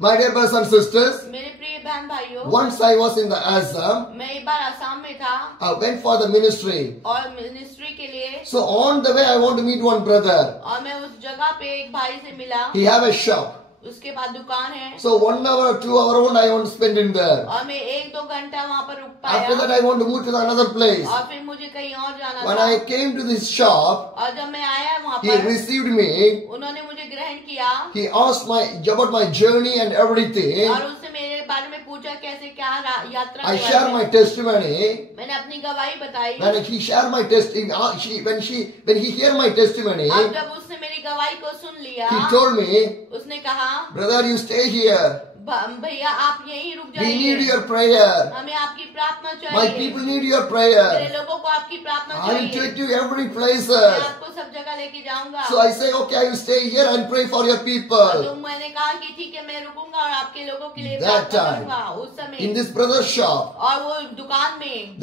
My dear brothers and sisters, मेरे प्रिय बहन भाइयों, once I was in the Assam, मैं एक बार असम में था I went for the ministry. और मिनिस्ट्री के लिए, So on the way I want to meet one brother. और मैं उस जगह पे एक भाई से मिला. He have a shop. उसके बाद दुकान है. So 1 hour or 2 hour only I want to spend in there. और मैं 1-2 घंटा वहाँ पर रुक After that पाया. I want to move to another place. और फिर मुझे कहीं और जाना When था. I came to this shop, और जब मैं आया वहाँ he पर, received me. उन्होंने मुझे ग्रहण किया. He asked about my journey and everything. और उससे मेरे बारे में पूछा कैसे क्या यात्रा I के share बारे my में. testimony. मैंने अपनी गवाही बताई. When he shared my testimony, when he heard my testimony, अब जब उसने मेरी गवाही को सुन लिया, he told me, उसने कहा, brother, you stay here. भैया आप यहीं रुक We need जाइए. your prayer. हमें आपकी प्रार्थना My चाहिए. people need your मेरे prayer. लोगों को आपकी प्रार्थना I will चाहिए. take you every place. मैं आपको सब जगह लेके जाऊंगा. So I say, okay, I will stay here and pray for your तो people. मैंने कहा कि ठीक है मैं रुकूंगा और आपके लोगों के लिए That प्रार्थना time, करूंगा. उस in समय this brother's shop, और वो दुकान में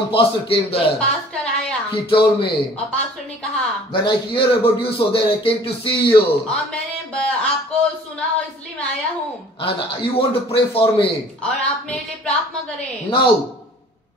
one pastor came एक there. पास्टर आया He told me, और पास्टर ने कहा, when I hear about you, so then I came to see you. और मैंने आपको सुना और इसलिए मैं आया हूँ And you want to pray for me. और आप मेरे लिए प्रार्थना करें. Now,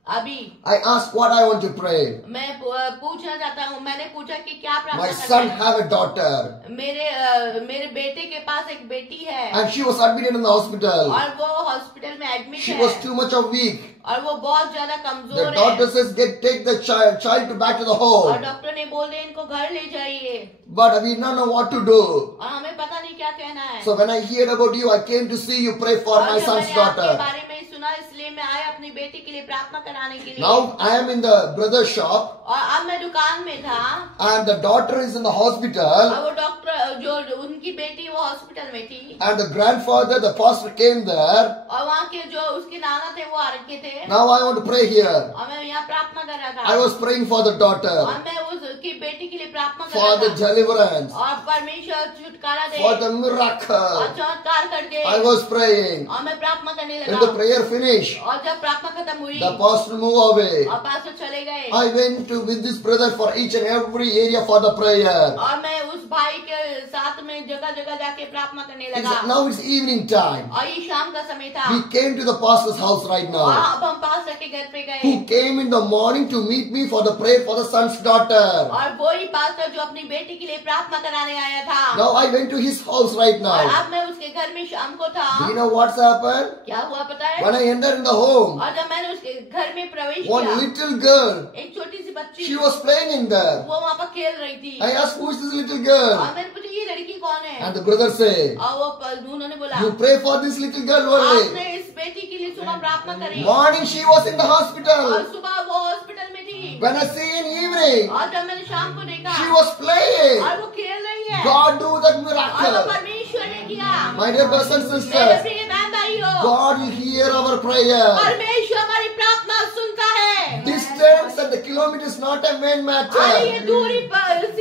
अभी I asked what I want to pray. मैं पूछना चाहता हूँ. मैंने पूछा कि क्या My प्रार्थना son करना है. have a daughter. मेरे बेटे के पास एक बेटी है And she was admitted in the hospital. और वो हॉस्पिटल में एडमिट She है was too much of weak. और वो बहुत ज्यादा The कमजोर doctor है. says, take the child back to the और home. डॉक्टर ने बोल दिया इनको घर ले जाइए. But we don't know what to do. और हमें पता नहीं क्या कहना है. So when I heard about you, I came to see you pray for और my जब son's मैंने आपके daughter. बारे में सुना इसलिए मैं आया अपनी बेटी के लिए प्रार्थना कराने के लिए. Now I am in the brother's shop और अब मैं दुकान में था and the daughter is in the hospital और वो डॉक्टर जो उनकी बेटी वो हॉस्पिटल में थी and the grandfather, the pastor came there. और वहाँ के जो उसके नाना थे वो आ रखे थे. Now I want to pray here. और मैं यहाँ प्रार्थना कर रहा था. I was praying for the और daughter, मैं उसकी बेटी के लिए प्रार्थना कर for the रहा था. deliverance, और परमेश्वर छुटकारा दे for the और miracle. चमत्कार कर दे. I was praying. और मैं प्रार्थना करने When the लगा. prayer finished, और जब प्रार्थना खत्म हुई the pastor moved away. और पास्टर चले गए I went to with this brother for each and every area for the prayer. और मैं उस भाई के साथ में जगह जगह जाके प्रार्थना करने लगा. Now it's evening time. और ये शाम का समय था. We came to the pastor's house right और now. अब हम पास्टर के घर पे गए. Who came in the morning to meet me for the prayer for the son's daughter. और वही पास्टर जो अपनी बेटी के लिए प्रार्थना कराने आया था. Now I went to his house right और now. अब मैं उसके घर में शाम को था. Do you know what's happened? क्या हुआ पता है? When I entered in the home, और जब मैंने उसके घर में प्रवेश one किया, little girl, एक छोटी सी बच्ची she was playing in there. वो वहाँ पर खेल रही थी. I asked, who is this little girl? और मैंने पूछा ये लड़की कौन है? And the brother said, और वो उन्होंने बोला you pray for this little girl आपने only. इस बेटी के लिए सुबह प्रार्थना करी. Morning she was in the और hospital. सुबह वो हॉस्पिटल में थी. When I see in evening, और जब मैंने शाम को देखा she was playing. और वो खेल रही है. God do that और वो miracle. परमेश्वर ने किया. My dear brothers and मेरे sisters, प्रिय बहन भाइयों, God will hear our prayer. परमेश्वर हमारी प्रार्थना सुनता है. Distance and the kilometers not a main और ये matter. दूरी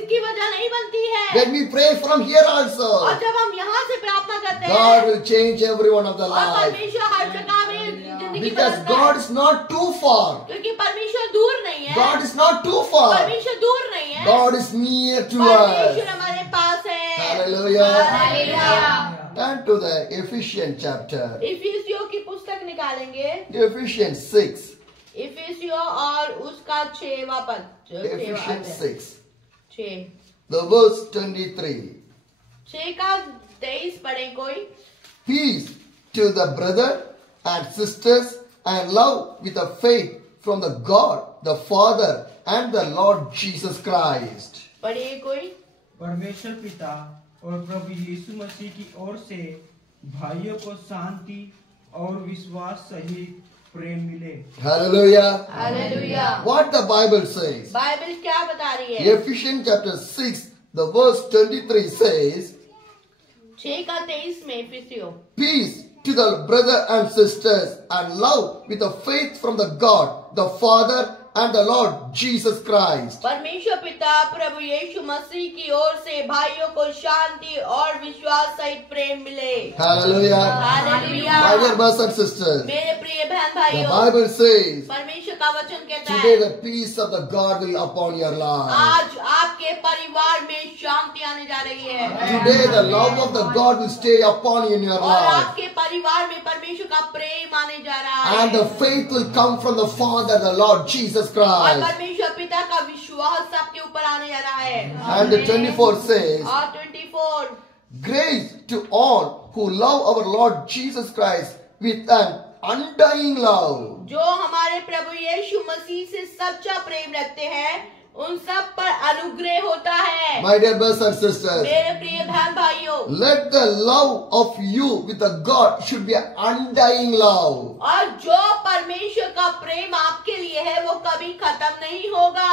की वजह नहीं बनती है. When we pray from here also, और जब हम यहाँ से प्रार्थना करते God हैं will change every one of the और life. परमेश्वर हर जगह में जिंदगी Because बदलता God है. is not too far. क्योंकि परमेश्वर दूर नहीं है. God is not too far. परमेश्वर दूर नहीं है. God is near to परमेश्वर us. हमारे पास है. Hallelujah. Hallelujah. Turn to the Ephesians chapter. इफिसियों की पुस्तक निकालेंगे. Ephesians 6. इफिसियों और उसका 6वां पद. Ephesians 6. 6 The verse 23. 6 का 23 पढ़े कोई. Peace to the brother and sisters and love with a faith from the God, the Father and the Lord Jesus Christ. पढ़िए कोई. परमेश्वर पिता और प्रभु यीशु मसीह की ओर से भाइयों को शांति और विश्वास सहित प्रेम मिले. Hallelujah. Hallelujah. What the Bible says. Bible क्या बता रही है? Ephesians chapter 6, the verse 23 says, 6 का 23 में इफिसियों. peace to the brother and sisters and love with a faith from the God, the Father and the Lord Jesus Christ. परमेश्वर पिता प्रभु यीशु मसीह की ओर से भाइयों को शांति और विश्वास सहित प्रेम मिले। Hallelujah. Hallelujah. My dear brothers and sisters, मेरे प्रिय बहन the भाइयों, Bible says, परमेश्वर का वचन कहता today है the peace of the God will upon your life. आज आपके परिवार में शांति आने जा रही है। Today the love of the God will stay upon you in your और life. आपके परिवार में परमेश्वर का प्रेम आने जा रहा है। And the faith will come from the Father, the Lord Jesus और Christ. परमेश्वर पिता का विश्वास आपके ऊपर आने जा रहा है। And the 24 says, और 24 grace to all who love our Lord Jesus Christ with an undying love. जो हमारे प्रभु यीशु मसीह से सच्चा प्रेम रखते हैं उन सब पर अनुग्रह होता है। My dear brothers and sisters, मेरे प्रिय बहन भाइयों, let the love of you with the God should be an undying love. और जो परमेश्वर का प्रेम आपके लिए है वो कभी खत्म नहीं होगा।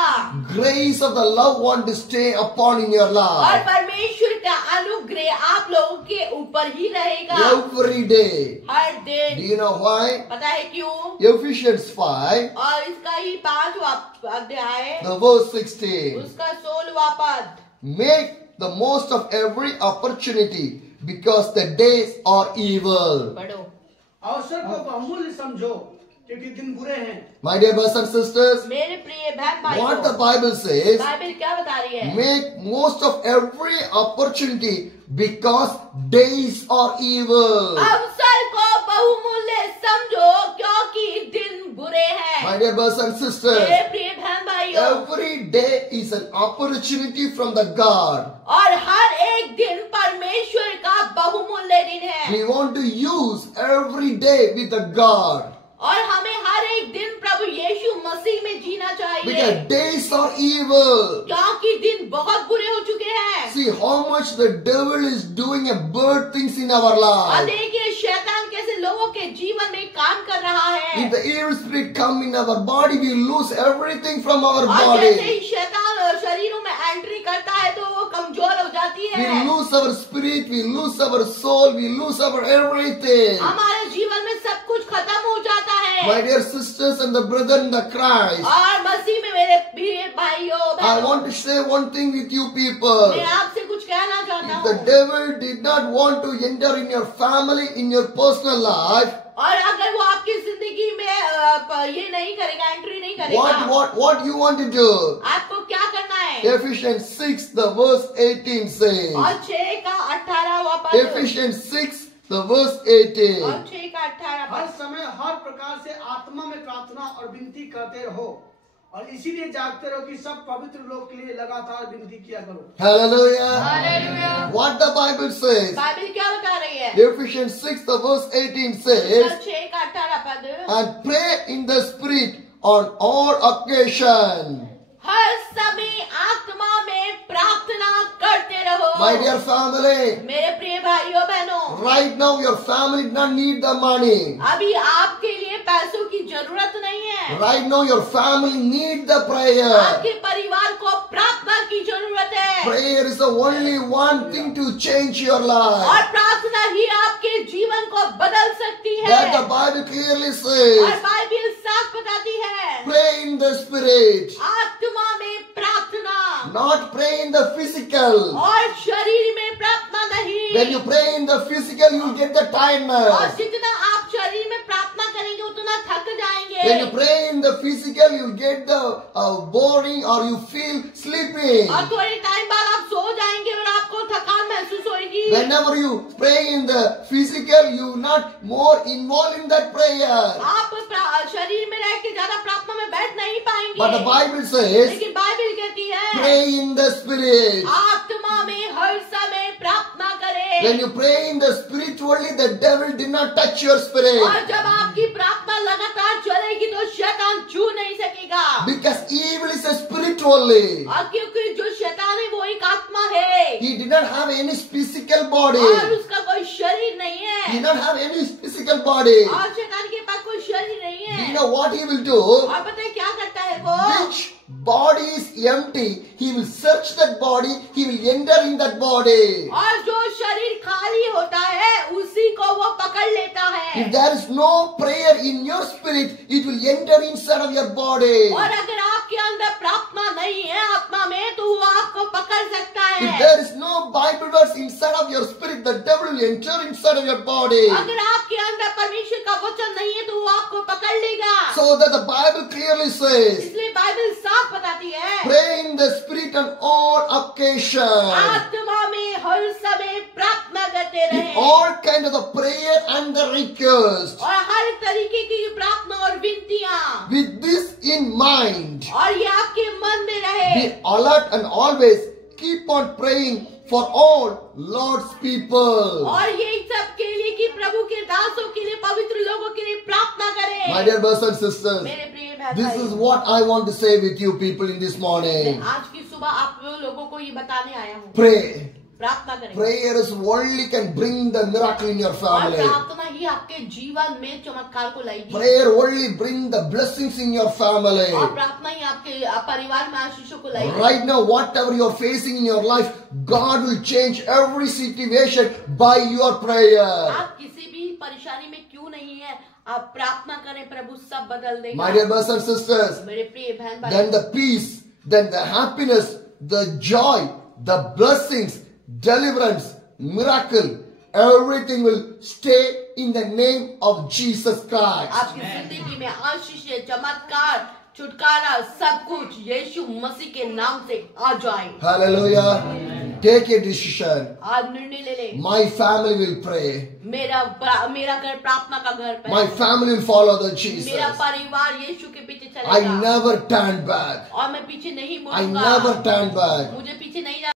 Grace of the love want to stay upon in your और life परमेश्वर का अनुग्रह आप लोगों के ऊपर ही रहेगा every day. हर Do दिन। you know why? पता है क्यों? Ephesians 5, और इसका ही 5वां अध्याय the verse 16. उसका 16वां पद, Make the most of every opportunity because the days are evil. पढ़ो। अवसर को बहुमूल्य समझो क्योंकि दिन बुरे हैं। My dear brothers and sisters, मेरे प्रिय बहन what the भाइयों, Bible says, बाइबल क्या बता रही है? make most of every opportunity because days are evil. अवसर को बहुमूल्य समझो क्योंकि दिन बुरे हैं। My dear brothers and मेरे sisters, प्रिय बहन भाइयों, every day is an opportunity from the God. और हर एक दिन परमेश्वर का बहुमूल्य दिन है। We want to use every day with the God. और हमें हर एक दिन प्रभु यीशु मसीह में जीना चाहिए Because days are evil. क्योंकि दिन बहुत बुरे हो चुके हैं। See how much the devil is doing a bad things in our और life. देखिए शैतान कैसे लोगों के जीवन में काम कर रहा है। If the evil spirit come in our body, we lose everything from our और जैसे body. ही शैतान और शरीरों में एंट्री करता है तो वो कमजोर हो जाती We है। lose our spirit, we lose our soul, we lose our everything. हमारे जीवन में सब कुछ खत्म हो जाता My है। dear sisters and the brother in the Christ, और मसीह में मेरे प्रिय भाइयों I बहनों, want to say one thing with you people. मैं आपसे कुछ कहना चाहता If the हूँ। devil did not want to enter in your family, in your personal life, और अगर वो आपकी जिंदगी में ये नहीं करेगा, एंट्री नहीं करेगा, what you want to do? आपको क्या करना है? Ephesians 6, the verse 18 says. और 6 का 18वां पद, Ephesians 6, the verse 18. और 6 का 18 हर पद, समय हर प्रकार से आत्मा में प्रार्थना और विनती करते रहो और इसीलिए जागते रहो कि सब पवित्र लोग के लिए लगातार विनती किया करो। Hallelujah. Hallelujah. What the Bible says. Bible क्या बता रही है? Ephesians 6, the verse 18 says, 6 का 18 पद, and pray in the Spirit on all occasion. हर समय आत्मा में प्रार्थना करते रहो। My dear family, मेरे प्रिय भाइयों बहनों, right now your family does not need the money. अभी आपके लिए पैसों की जरूरत नहीं है। Right now your family need the prayer. आपके परिवार को प्रार्थना की जरूरत है। Prayer is the only one thing to change your और life. प्रार्थना ही आपके जीवन को बदल सकती है। That the Bible clearly और says. बाइबल साफ बताती है, Pray in the Spirit, आत्मा में प्रार्थना, not pray in the physical. और शरीर में प्रार्थना नहीं। When you pray in the physical, you get the और tiredness. जितना आप शरीर में प्रार्थना करेंगे उतना थक When you जाएंगे। pray in the physical, you get the boring or you feel sleeping. और थोड़े टाइम बाद आप सो जाएंगे और आपको थकान महसूस होगी। Whenever you pray in the physical, you not more involved in that prayer. आप शरीर में रह के ज्यादा प्रार्थना में बैठ नहीं पाएंगे। But the Bible says, लेकिन बाइबल कहती है, pray in the Spirit. आत्मा में हर समय प्रार्थना करें। When you pray in the Spirit only, the devil did not touch your spirit. और जब आपकी प्रार्थना लगातार चलेगी तो शैतान छू नहीं सकेगा। Because evil is a spirit only. और क्योंकि जो शैतान है वो एक आत्मा है। He did not have any physical body. और उसका कोई शरीर नहीं He है। did not have any physical body. और शैतान के पास कोई शरीर नहीं Do you है। know what he will do? और पता है क्या करता है वो? Which body is empty, he will search that body, he will enter in that body. और जो शरीर खाली होता है उसी को वो पकड़ लेता है। If there is no prayer in your spirit, it will enter inside of your body. और अगर आपके अंदर प्रार्थना नहीं है आत्मा में, तो वो आपको पकड़ सकता If है। there is no Bible verse inside of your spirit, the devil will enter inside of your body. अगर आपके अंदर परमेश्वर का वचन नहीं है, तो वो आपको पकड़ लेगा। So that the Bible clearly says, इसलिए बाइबल साफ बताती है, pray in the spirit on all occasions. आत्मा में हर समय प्रार्थना करते In रहे, all kind of the prayer and the request. और हर तरीके की प्रार्थना और विनतियां, With this in mind, और ये आपके मन में रहे। be alert and always keep on praying for all Lord's people. और ये सब के लिए कि प्रभु के दासों के लिए, पवित्र लोगों के लिए प्रार्थना करें। My dear brothers and sisters, मेरे प्रिय बहन this भाई, is what I want to say with you people in this morning. मैं आज की सुबह आप लोगों को ये बताने आया हूँ, Pray. प्रार्थना करें। Prayer is only can bring the miracle in your और family. प्रार्थना ही आपके जीवन में चमत्कार को लाएगी, Prayer only bring the blessings in your family. और प्रार्थना ही आपके परिवार में आशीषों को लाएगी। Right now, whatever you're facing in your life, God will change every situation by your prayer. आप किसी भी परेशानी में क्यों नहीं है, आप प्रार्थना करें, प्रभु सब बदल देगा। My dear brothers and sisters, मेरे प्रिय बहन भाई, then the peace, then the happiness, the joy, the blessings, deliverance, miracle, everything will stay in the name of Jesus Christ. आपकी जिंदगी में आशीष, चमत्कार, छुटकारा, सब कुछ यीशु मसीह के नाम से आ जाए। Hallelujah. Take a decision. आज निर्णय ले ले, My family will pray. मेरा घर प्रार्थना का घर है। My family will follow the Jesus. मेरा परिवार यीशु के पीछे I चलेगा, never turn back. और मैं पीछे नहीं I मुड़ूंगा। never turn back. मुझे पीछे नहीं